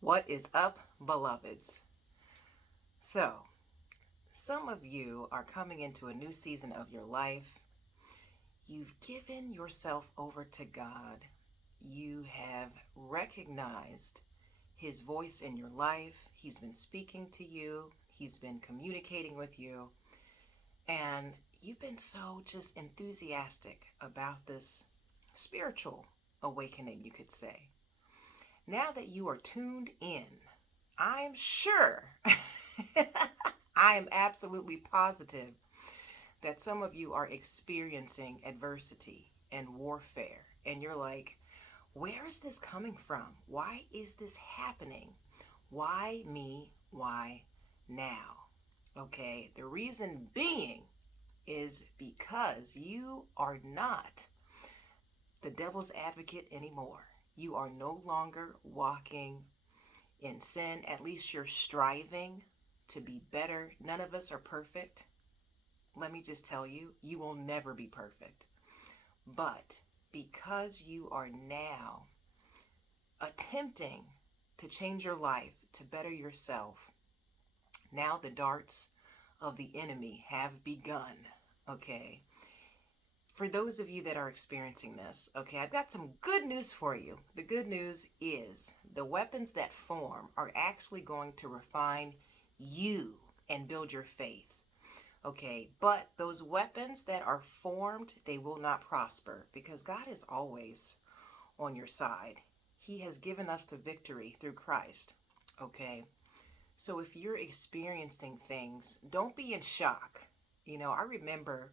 What is up, beloveds? So, some of you are coming into a new season of your life. You've given yourself over to God. You have recognized His voice in your life. He's been speaking to you, He's been communicating with you, and you've been so just enthusiastic about this spiritual awakening, you could say. Now that you are tuned in, I'm sure, I am absolutely positive that some of you are experiencing adversity and warfare. And you're like, where is this coming from? Why is this happening? Why me? Why now? Okay, the reason being is because you are not the devil's advocate anymore. You are no longer walking in sin. At least you're striving to be better. None of us are perfect. Let me just tell you, you will never be perfect. But because you are now attempting to change your life, to better yourself, now the darts of the enemy have begun. Okay. For those of you that are experiencing this, okay, I've got some good news for you. The good news is the weapons that form are actually going to refine you and build your faith. Okay, but those weapons that are formed, they will not prosper because God is always on your side. He has given us the victory through Christ. Okay, so if you're experiencing things, don't be in shock. I remember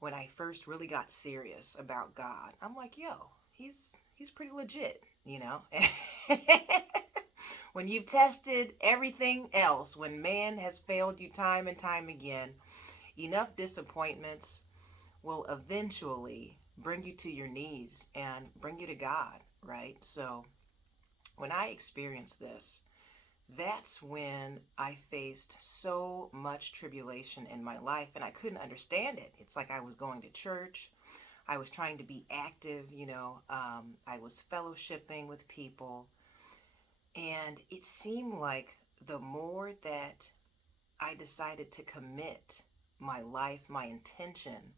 when I first really got serious about God, I'm like, yo, he's pretty legit, When you've tested everything else, when man has failed you time and time again, enough disappointments will eventually bring you to your knees and bring you to God, right? So when I experienced this, that's when I faced so much tribulation in my life and I couldn't understand it. It's like I was going to church. I was trying to be active, I was fellowshipping with people. And it seemed like the more that I decided to commit my life, my intention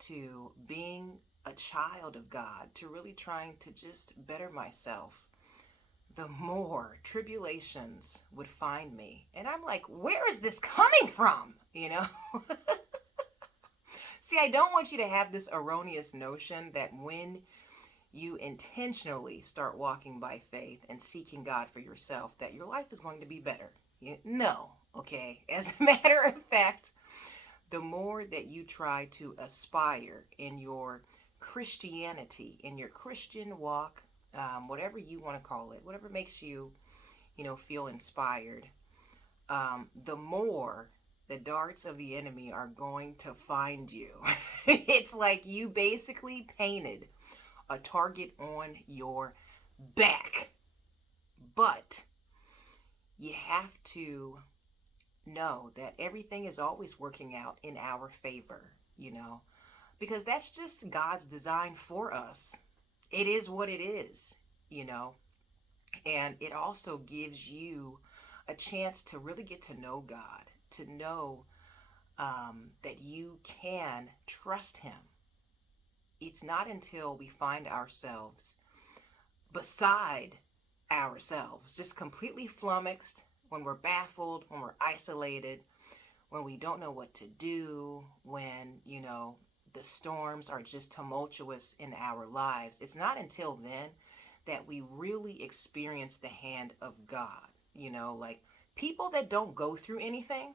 to being a child of God, to really trying to just better myself, the more tribulations would find me. And I'm like, where is this coming from? See, I don't want you to have this erroneous notion that when you intentionally start walking by faith and seeking God for yourself, that your life is going to be better. No, okay? As a matter of fact, the more that you try to aspire in your Christianity, in your Christian walk, whatever you want to call it, whatever makes you, feel inspired, the more the darts of the enemy are going to find you. It's like you basically painted a target on your back. But you have to know that everything is always working out in our favor, because that's just God's design for us. It is what it is, you know, and it also gives you a chance to really get to know God, to know that you can trust Him. It's not until we find ourselves beside ourselves, just completely flummoxed, when we're baffled, when we're isolated, when we don't know what to do, when, the storms are just tumultuous in our lives. It's not until then that we really experience the hand of God. Like people that don't go through anything.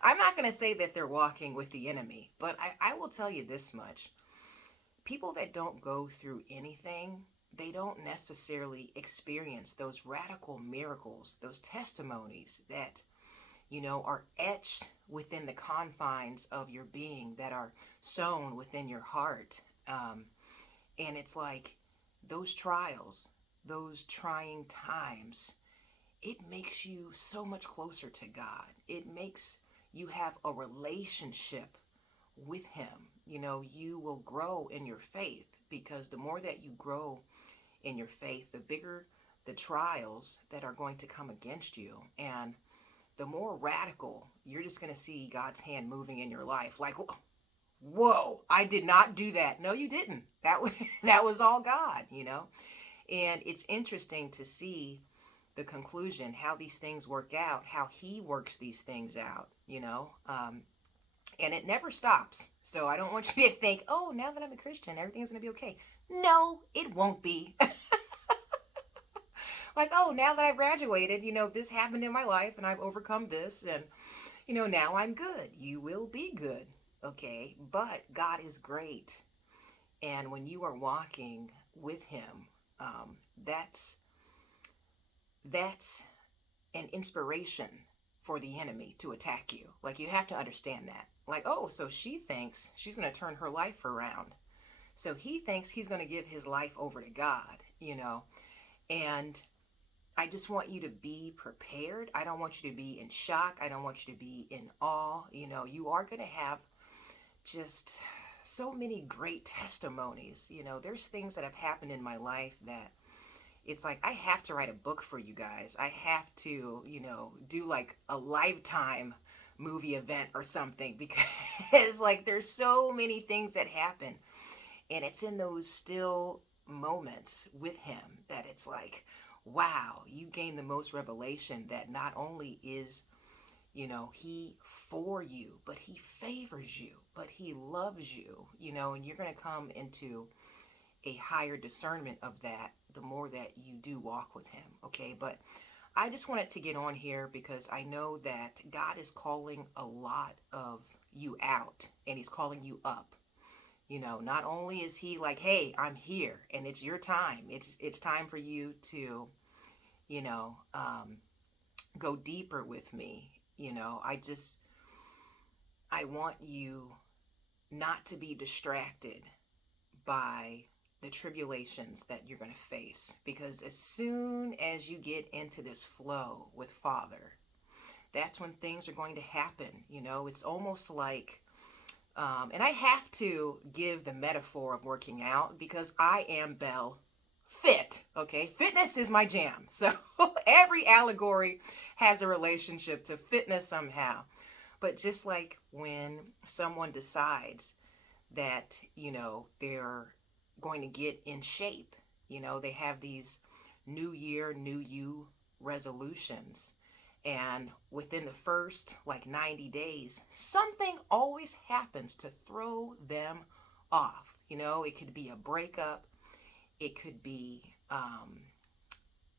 I'm not going to say that they're walking with the enemy, but I will tell you this much. People that don't go through anything, they don't necessarily experience those radical miracles, those testimonies that, are etched within the confines of your being, that are sown within your heart. And it's like those trials, those trying times, it makes you so much closer to God. It makes you have a relationship with Him. You will grow in your faith because the more that you grow in your faith, the bigger the trials that are going to come against you. And the more radical, you're just going to see God's hand moving in your life. Like, whoa, I did not do that. No, you didn't. That was, that was all God, you know? And it's interesting to see the conclusion, how these things work out, how he works these things out, you know? And it never stops. So I don't want you to think, oh, now that I'm a Christian, everything's going to be okay. No, it won't be. Like, oh, now that I graduated, you know, this happened in my life and I've overcome this and, you know, now I'm good. You will be good. Okay. But God is great. And when you are walking with him, that's an inspiration for the enemy to attack you. Like, you have to understand that. Like, oh, so she thinks she's going to turn her life around. So he thinks he's going to give his life over to God, you know. And I just want you to be prepared. I don't want you to be in shock. I don't want you to be in awe. You know, you are going to have just so many great testimonies. You know, there's things that have happened in my life that it's like, I have to write a book for you guys. I have to, you know, do like a Lifetime movie event or something, because like there's so many things that happen. And it's in those still moments with him that it's like, wow, you gain the most revelation that not only is, you know, he for you, but he favors you, but he loves you, you know, and you're going to come into a higher discernment of that the more that you do walk with him. Okay. But I just wanted to get on here because I know that God is calling a lot of you out and he's calling you up. You know, not only is he like, hey, I'm here and it's your time. It's time for you to, you know, go deeper with me. You know, I want you not to be distracted by the tribulations that you're going to face, because as soon as you get into this flow with Father, that's when things are going to happen. You know, it's almost like, and I have to give the metaphor of working out because I am Belle Fit. Okay. Fitness is my jam. So every allegory has a relationship to fitness somehow. But just like when someone decides that, you know, they're going to get in shape, you know, they have these new year, new you resolutions. And within the first like 90 days, something always happens to throw them off. You know, it could be a breakup. It could be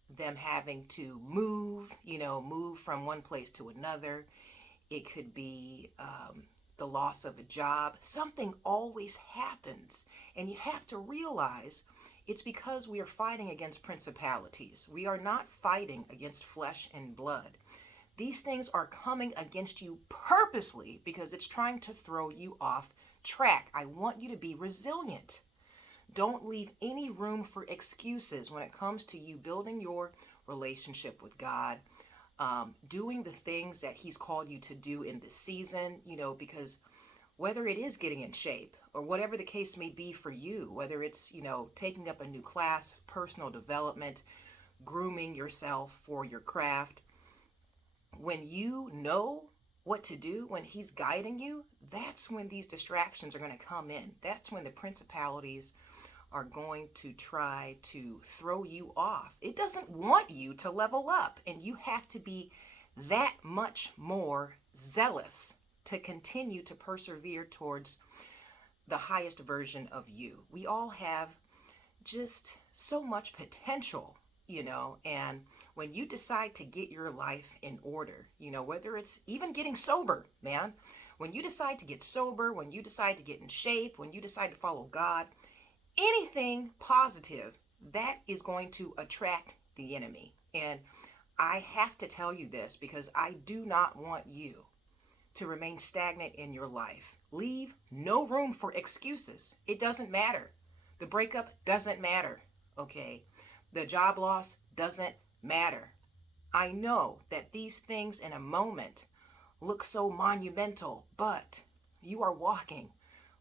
them having to move, you know, move from one place to another. It could be the loss of a job. Something always happens. And you have to realize it's because we are fighting against principalities. We are not fighting against flesh and blood. These things are coming against you purposely because it's trying to throw you off track. I want you to be resilient. Don't leave any room for excuses when it comes to you building your relationship with God, doing the things that he's called you to do in this season, you know, because whether it is getting in shape or whatever the case may be for you, whether it's, you know, taking up a new class, personal development, grooming yourself for your craft, when you know what to do, when he's guiding you, that's when these distractions are going to come in. That's when the principalities are going to try to throw you off. It doesn't want you to level up, and you have to be that much more zealous to continue to persevere towards the highest version of you. We all have just so much potential, you know, and when you decide to get your life in order, you know, whether it's even getting sober, man, when you decide to get sober, when you decide to get in shape, when you decide to follow God, anything positive, that is going to attract the enemy. And I have to tell you this because I do not want you to remain stagnant in your life. Leave no room for excuses. It doesn't matter. The breakup doesn't matter. Okay. The job loss doesn't matter. I know that these things in a moment look so monumental, but you are walking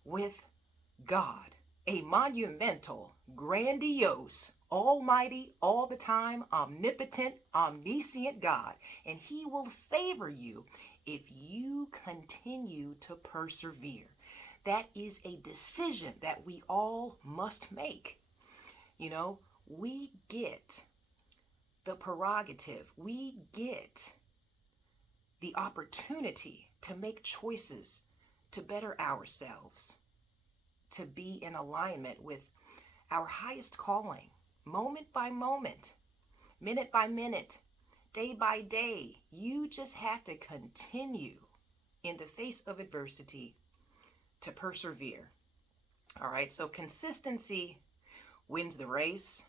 with God. A monumental, grandiose almighty, all the time, omnipotent, omniscient God, and he will favor you if you continue to persevere. That is a decision that we all must make. You know, we get the prerogative, we get the opportunity to make choices to better ourselves, to be in alignment with our highest calling, moment by moment, minute by minute, day by day. You just have to continue in the face of adversity to persevere. All right, so consistency wins the race.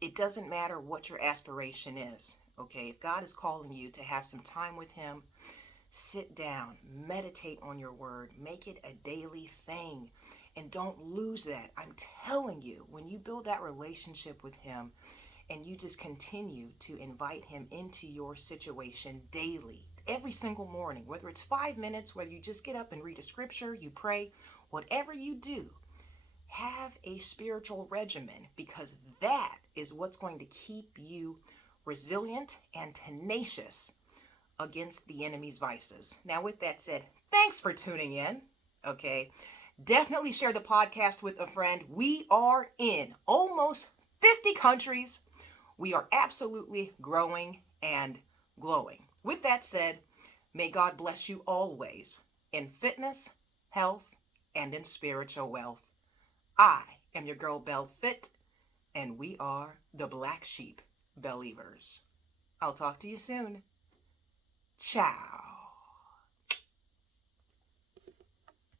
It doesn't matter what your aspiration is. Okay, if God is calling you to have some time with him, sit down, meditate on your word, make it a daily thing, and don't lose that. I'm telling you, when you build that relationship with him and you just continue to invite him into your situation daily, every single morning, whether it's 5 minutes, whether you just get up and read a scripture, you pray, whatever you do, have a spiritual regimen, because that is what's going to keep you resilient and tenacious against the enemy's vices. Now, with that said, thanks for tuning in. Okay, definitely share the podcast with a friend. We are in almost 50 countries. We are absolutely growing and glowing. With that said, may God bless you always in fitness, health, and in spiritual wealth. I am your girl Belle Fit, and we are the Black Sheep Believers. I'll talk to you soon. Ciao.